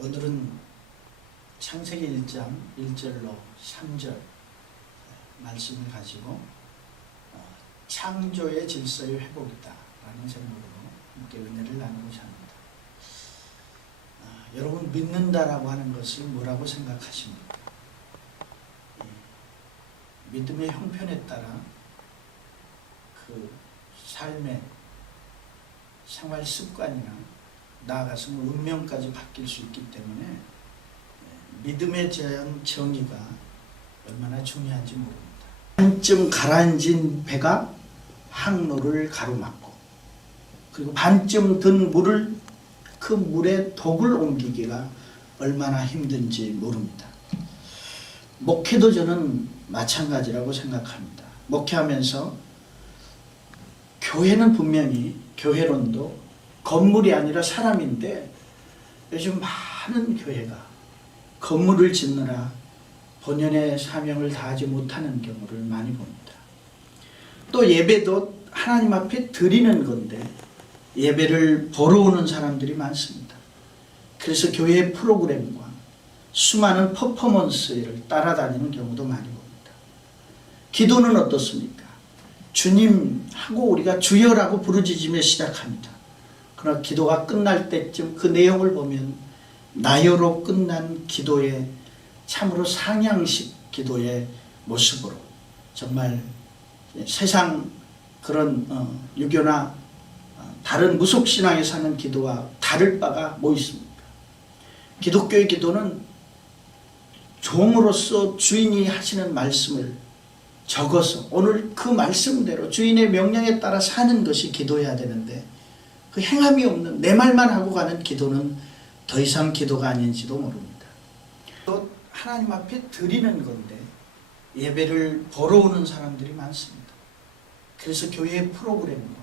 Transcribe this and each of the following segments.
오늘은 창세기 1장 1절로 3절 말씀을 가지고 창조의 질서의 회복이다 라는 제목으로 함께 은혜를 나누고자 합니다. 여러분, 믿는다라고 하는 것을 뭐라고 생각하십니까? 믿음의 형편에 따라 그 삶의 생활 습관이나 나아가서는 운명까지 바뀔 수 있기 때문에 믿음에 대한 정의가 얼마나 중요한지 모릅니다. 반쯤 가라앉은 배가 항로를 가로막고, 그리고 반쯤 든 물을 그 물에 독을 옮기기가 얼마나 힘든지 모릅니다. 목회도 저는 마찬가지라고 생각합니다. 목회하면서 교회는 분명히 교회론도 건물이 아니라 사람인데, 요즘 많은 교회가 건물을 짓느라 본연의 사명을 다하지 못하는 경우를 많이 봅니다. 또 예배도 하나님 앞에 드리는 건데 예배를 보러 오는 사람들이 많습니다. 그래서 교회의 프로그램과 수많은 퍼포먼스를 따라다니는 경우도 많이 봅니다. 기도는 어떻습니까? 주님하고 우리가 주여라고 부르짖으며 시작합니다. 그러나 기도가 끝날 때쯤 그 내용을 보면 나여로 끝난 기도의 참으로 상향식 기도의 모습으로 정말 세상 그런 유교나 다른 무속신앙에 사는 기도와 다를 바가 뭐 있습니까? 기독교의 기도는 종으로서 주인이 하시는 말씀을 적어서 오늘 그 말씀대로 주인의 명령에 따라 사는 것이 기도해야 되는데, 그 행함이 없는 내 말만 하고 가는 기도는 더 이상 기도가 아닌지도 모릅니다. 또 하나님 앞에 드리는 건데 예배를 보러 오는 사람들이 많습니다. 그래서 교회의 프로그램과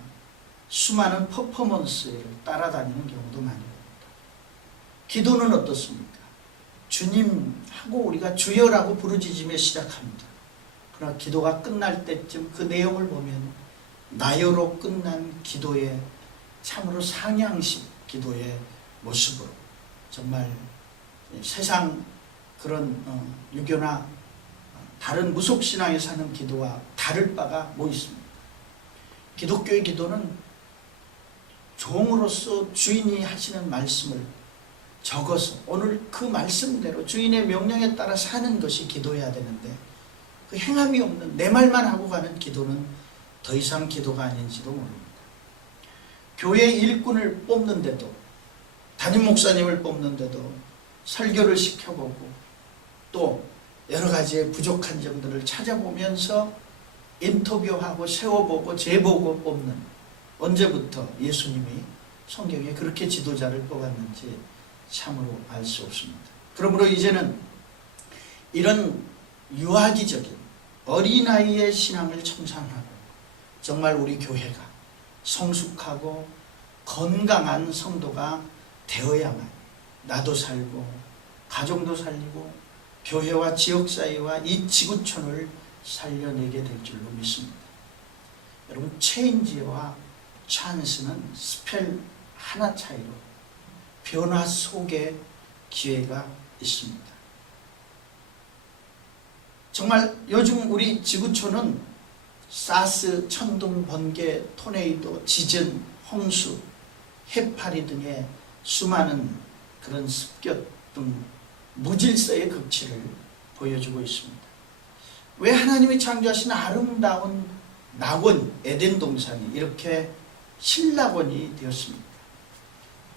수많은 퍼포먼스를 따라다니는 경우도 많이 봅니다. 기도는 어떻습니까? 주님하고 우리가 주여라고 부르짖으며 시작합니다. 그러나 기도가 끝날 때쯤 그 내용을 보면 나여로 끝난 기도의 참으로 상향식 기도의 모습으로 정말 세상 그런 유교나 다른 무속신앙에 사는 기도와 다를 바가 뭐 있습니까? 기독교의 기도는 종으로서 주인이 하시는 말씀을 적어서 오늘 그 말씀대로 주인의 명령에 따라 사는 것이 기도해야 되는데, 그 행함이 없는 내 말만 하고 가는 기도는 더 이상 기도가 아닌지도 모릅니다. 교회 일꾼을 뽑는데도, 담임 목사님을 뽑는데도 설교를 시켜보고 또 여러 가지의 부족한 점들을 찾아보면서 인터뷰하고 세워보고 재보고 뽑는, 언제부터 예수님이 성경에 그렇게 지도자를 뽑았는지 참으로 알 수 없습니다. 그러므로 이제는 이런 유아기적인 어린아이의 신앙을 청산하고 정말 우리 교회가 성숙하고 건강한 성도가 되어야만 나도 살고 가정도 살리고 교회와 지역사회와 이 지구촌을 살려내게 될 줄로 믿습니다. 여러분, 체인지와 찬스는 스펠 하나 차이로 변화 속에 기회가 있습니다. 정말 요즘 우리 지구촌은 사스, 천둥, 번개, 토네이도, 지진, 홍수, 해파리 등의 수많은 그런 습격 등 무질서의 극치를 보여주고 있습니다. 왜 하나님이 창조하신 아름다운 낙원 에덴 동산이 이렇게 신낙원이 되었습니까?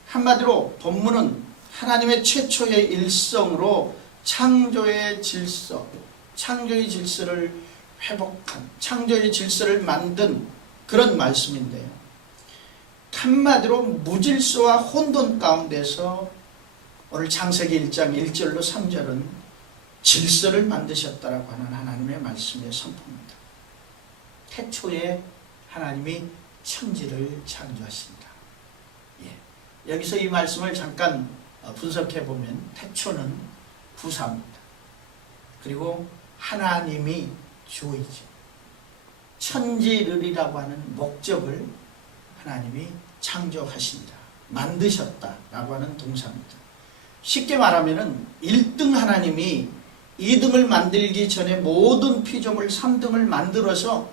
한마디로 본문은 하나님의 최초의 일성으로 창조의 질서, 창조의 질서를 회복한, 창조의 질서를 만든 그런 말씀인데요. 한마디로 무질서와 혼돈 가운데서 오늘 창세기 1장 1절로 3절은 질서를 만드셨다라고 하는 하나님의 말씀의 선포입니다. 태초에 하나님이 천지를 창조하신다. 여기서 이 말씀을 잠깐 분석해 보면 태초는 부사입니다. 그리고 하나님이 주어이죠. 천지를이라고 하는 목적을 하나님이 창조하신다, 만드셨다라고 하는 동사입니다. 쉽게 말하면은 1등 하나님이 2등을 만들기 전에 모든 피조물 3등을 만들어서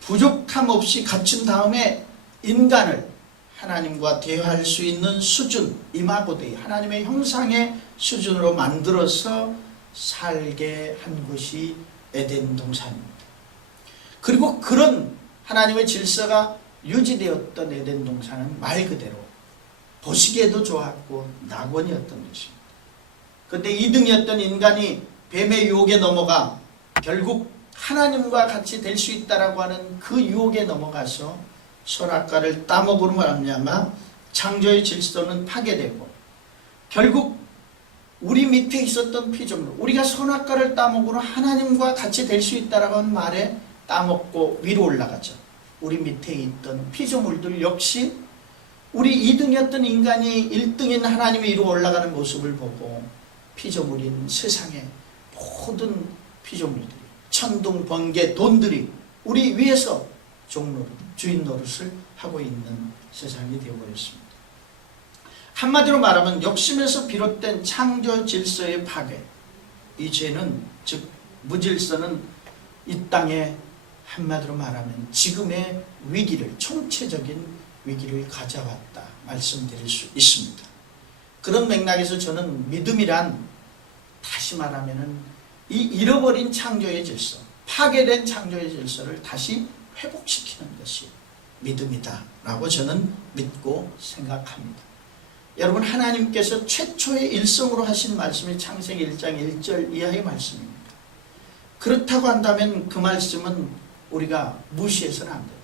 부족함 없이 갖춘 다음에 인간을 하나님과 대화할 수 있는 수준, 이마고데이, 하나님의 형상의 수준으로 만들어서 살게 한 것이 에덴 동산입니다. 그리고 그런 하나님의 질서가 유지되었던 에덴 동산은 말 그대로 보시기에도 좋았고 낙원이었던 것입니다. 그런데 2등이었던 인간이 뱀의 유혹에 넘어가 결국 하나님과 같이 될 수 있다라고 하는 그 유혹에 넘어가서 선악과를 따먹으로 말미암아 창조의 질서는 파괴되고 결국 우리 밑에 있었던 피조물, 우리가 선악과를 따먹으로 하나님과 같이 될 수 있다라고 하는 말에 따먹고 위로 올라가죠. 우리 밑에 있던 피조물들 역시 우리 2등이었던 인간이 1등인 하나님이 위로 올라가는 모습을 보고 피조물인 세상의 모든 피조물들이 천둥, 번개, 돈들이 우리 위에서 종노릇, 주인 노릇을 하고 있는 세상이 되어버렸습니다. 한마디로 말하면 욕심에서 비롯된 창조 질서의 파괴, 이 죄는, 즉 무질서는 이 땅에 한마디로 말하면 지금의 위기를, 총체적인 위기를 가져왔다 말씀드릴 수 있습니다. 그런 맥락에서 저는 믿음이란 다시 말하면은 이 잃어버린 창조의 질서, 파괴된 창조의 질서를 다시 회복시키는 것이 믿음이다 라고 저는 믿고 생각합니다. 여러분, 하나님께서 최초의 일성으로 하신 말씀이 창세기 1장 1절 이하의 말씀입니다. 그렇다고 한다면 그 말씀은 우리가 무시해서는 안 됩니다.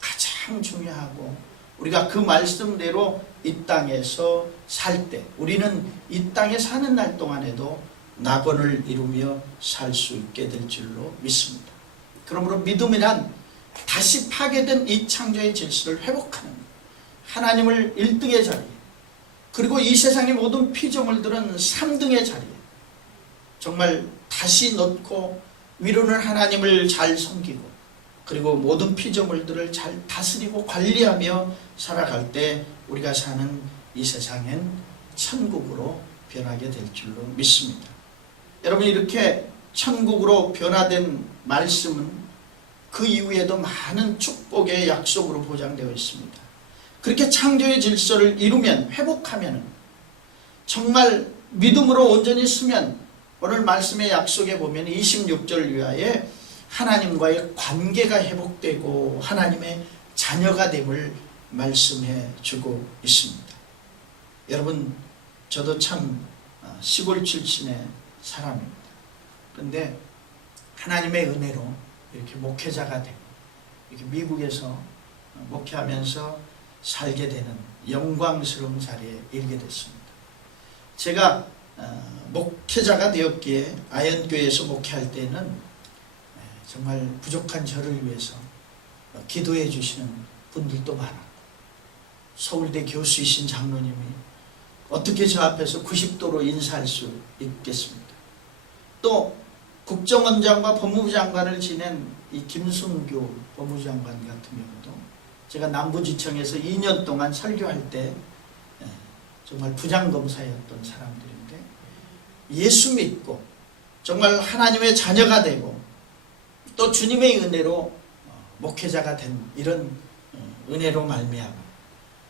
가장 중요하고 우리가 그 말씀대로 이 땅에서 살 때, 우리는 이 땅에 사는 날 동안에도 낙원을 이루며 살 수 있게 될 줄로 믿습니다. 그러므로 믿음이란 다시 파괴된 이 창조의 질서를 회복하는, 하나님을 1등의 자리에, 그리고 이 세상의 모든 피조물들은 3등의 자리에 정말 다시 넣고 위로는 하나님을 잘 섬기고 그리고 모든 피조물들을 잘 다스리고 관리하며 살아갈 때 우리가 사는 이 세상엔 천국으로 변하게 될 줄로 믿습니다. 여러분, 이렇게 천국으로 변화된 말씀은 그 이후에도 많은 축복의 약속으로 보장되어 있습니다. 그렇게 창조의 질서를 이루면, 회복하면, 정말 믿음으로 온전히 쓰면 오늘 말씀의 약속에 보면 26절 이하에 하나님과의 관계가 회복되고 하나님의 자녀가 됨을 말씀해 주고 있습니다. 여러분, 저도 참 시골 출신의 사람입니다. 그런데 하나님의 은혜로 이렇게 목회자가 되고 이렇게 미국에서 목회하면서 살게 되는 영광스러운 자리에 이르게 됐습니다. 제가 목회자가 되었기에 아현교회에서 목회할 때는 정말 부족한 저를 위해서 기도해 주시는 분들도 많았고, 서울대 교수이신 장로님이 어떻게 저 앞에서 90도로 인사할 수 있겠습니까? 또 국정원장과 법무부 장관을 지낸 이 김순교 법무부 장관 같은 경우도 제가 남부지청에서 2년 동안 설교할 때 정말 부장검사였던 사람들인데 예수 믿고 정말 하나님의 자녀가 되고 또 주님의 은혜로 목회자가 된 이런 은혜로 말미암아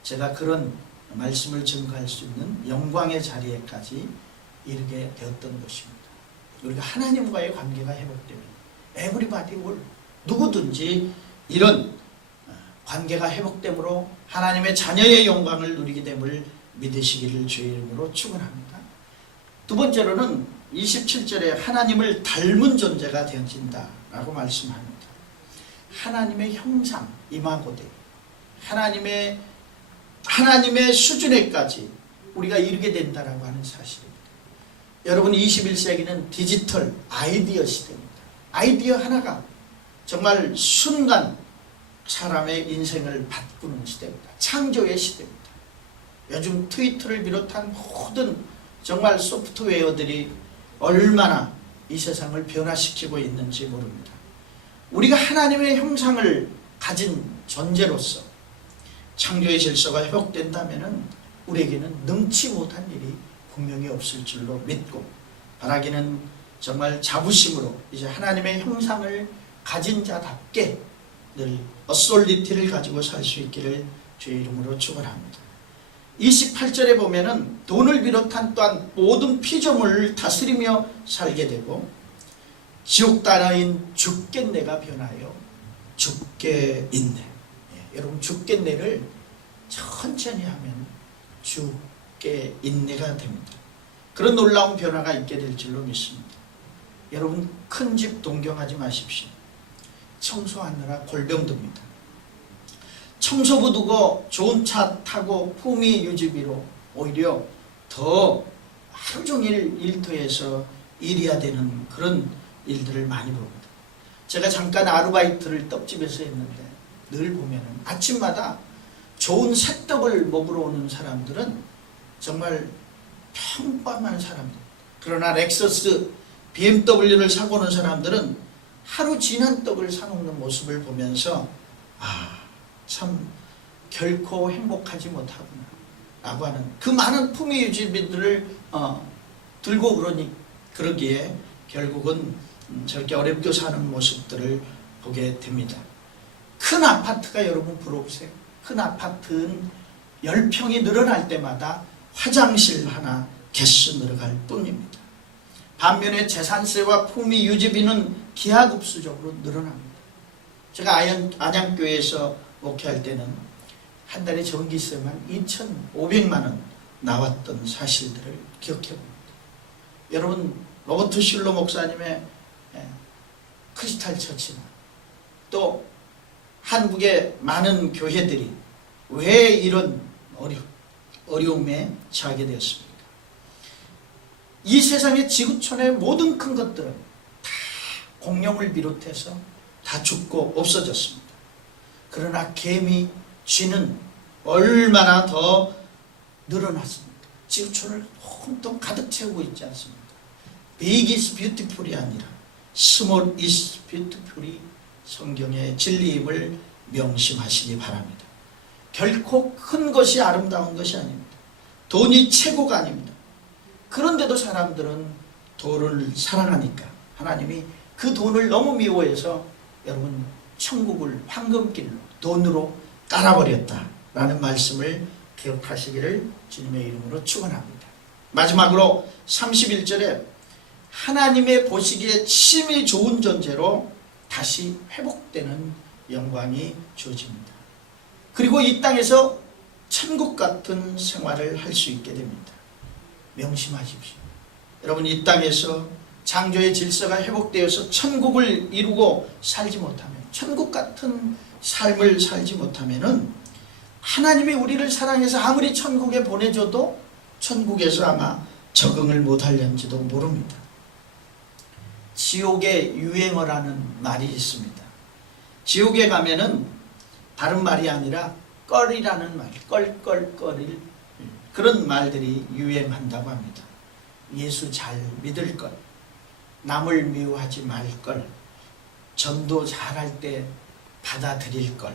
제가 그런 말씀을 증거할 수 있는 영광의 자리에까지 이르게 되었던 것입니다. 우리가 하나님과의 관계가 회복되면 everybody will, 누구든지 이런 관계가 회복됨으로 하나님의 자녀의 영광을 누리게 됨을 믿으시기를 주의 이름으로 축원합니다. 두 번째로는 27절에 하나님을 닮은 존재가 되어진다 라고 말씀합니다. 하나님의 형상, 이마고데, 하나님의 수준에까지 우리가 이르게 된다라고 하는 사실입니다. 여러분, 21세기는 디지털 아이디어 시대입니다. 아이디어 하나가 정말 순간 사람의 인생을 바꾸는 시대입니다. 창조의 시대입니다. 요즘 트위터를 비롯한 모든 정말 소프트웨어들이 얼마나 이 세상을 변화시키고 있는지 모릅니다. 우리가 하나님의 형상을 가진 존재로서 창조의 질서가 회복된다면 우리에게는 능치 못한 일이 분명히 없을 줄로 믿고 바라기는 정말 자부심으로 이제 하나님의 형상을 가진 자답게 늘 어솔리티를 가지고 살 수 있기를 주의 이름으로 축원합니다. 28절에 보면은 돈을 비롯한 또한 모든 피조물을 다스리며 살게 되고 지옥 단어인 죽겠네가 변하여 죽게 있네. 여러분 죽겠네를 천천히 하면 죽게 있네가 됩니다. 그런 놀라운 변화가 있게 될 줄로 믿습니다. 여러분 큰 집 동경하지 마십시오. 청소하느라 골병듭니다. 청소부 두고 좋은 차 타고 품위 유지비로 오히려 더 하루 종일 일터에서 일해야 되는 그런 일들을 많이 봅니다. 제가 잠깐 아르바이트를 떡집에서 했는데 늘 보면은 아침마다 좋은 새떡을 먹으러 오는 사람들은 정말 평범한 사람들. 그러나 렉서스, BMW를 사고 오는 사람들은 하루 지난 떡을 사먹는 모습을 보면서 참 결코 행복하지 못하구나 라고 하는 그 많은 품위 유지비들을 들고 그러기에 결국은 저렇게 어렵게 사는 모습들을 보게 됩니다. 큰 아파트가 여러분 부러우세요? 큰 아파트는 10평이 늘어날 때마다 화장실 하나 개수 늘어갈 뿐입니다. 반면에 재산세와 품위 유지비는 기하급수적으로 늘어납니다. 제가 안양교회에서 목회할 때는 한 달에 전기세만 2,500만 원 나왔던 사실들을 기억해 봅니다. 여러분 로버트 슐러 목사님의 크리스탈 처치나 또 한국의 많은 교회들이 왜 이런 어려움에 처하게 되었습니까? 이 세상의 지구촌의 모든 큰 것들은 다 공룡을 비롯해서 다 죽고 없어졌습니다. 그러나 개미, 쥐는 얼마나 더 늘어났습니까? 지구촌을 온통 가득 채우고 있지 않습니까? Big is beautiful이 아니라 Small is beautiful이 성경의 진리임을 명심하시기 바랍니다. 결코 큰 것이 아름다운 것이 아닙니다. 돈이 최고가 아닙니다. 그런데도 사람들은 돈을 사랑하니까 하나님이 그 돈을 너무 미워해서 여러분 천국을 황금길로 돈으로 깔아버렸다라는 말씀을 기억하시기를 주님의 이름으로 축원합니다. 마지막으로 31절에 하나님의 보시기에 심히 좋은 존재로 다시 회복되는 영광이 주어집니다. 그리고 이 땅에서 천국 같은 생활을 할 수 있게 됩니다. 명심하십시오. 여러분 이 땅에서 창조의 질서가 회복되어서 천국을 이루고 살지 못하면, 천국 같은 삶을 살지 못하면은 하나님이 우리를 사랑해서 아무리 천국에 보내줘도 천국에서 아마 적응을 못할는지도 모릅니다. 지옥의 유행어라는 말이 있습니다. 지옥에 가면은 다른 말이 아니라 껄이라는 말, 껄껄껄일 그런 말들이 유행한다고 합니다. 예수 잘 믿을 것, 남을 미워하지 말 것, 전도 잘할 때 받아들일 것,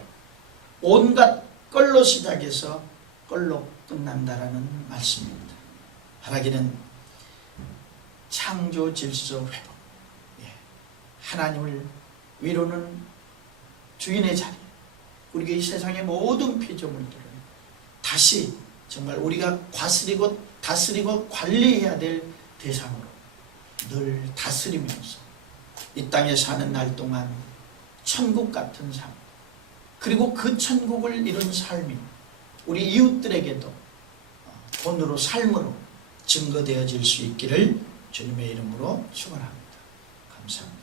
온갖 껄로 시작해서 껄로 끝난다라는 말씀입니다. 바라기는 창조 질서 회복, 하나님을 위로는 주인의 자리, 우리가 이 세상의 모든 피조물들을 다시 정말 우리가 다스리고 관리해야 될 대상으로 늘 다스리면서 이 땅에 사는 날 동안 천국 같은 삶, 그리고 그 천국을 이룬 삶이 우리 이웃들에게도 돈으로 삶으로 증거되어질 수 있기를 주님의 이름으로 축원합니다. 감사합니다.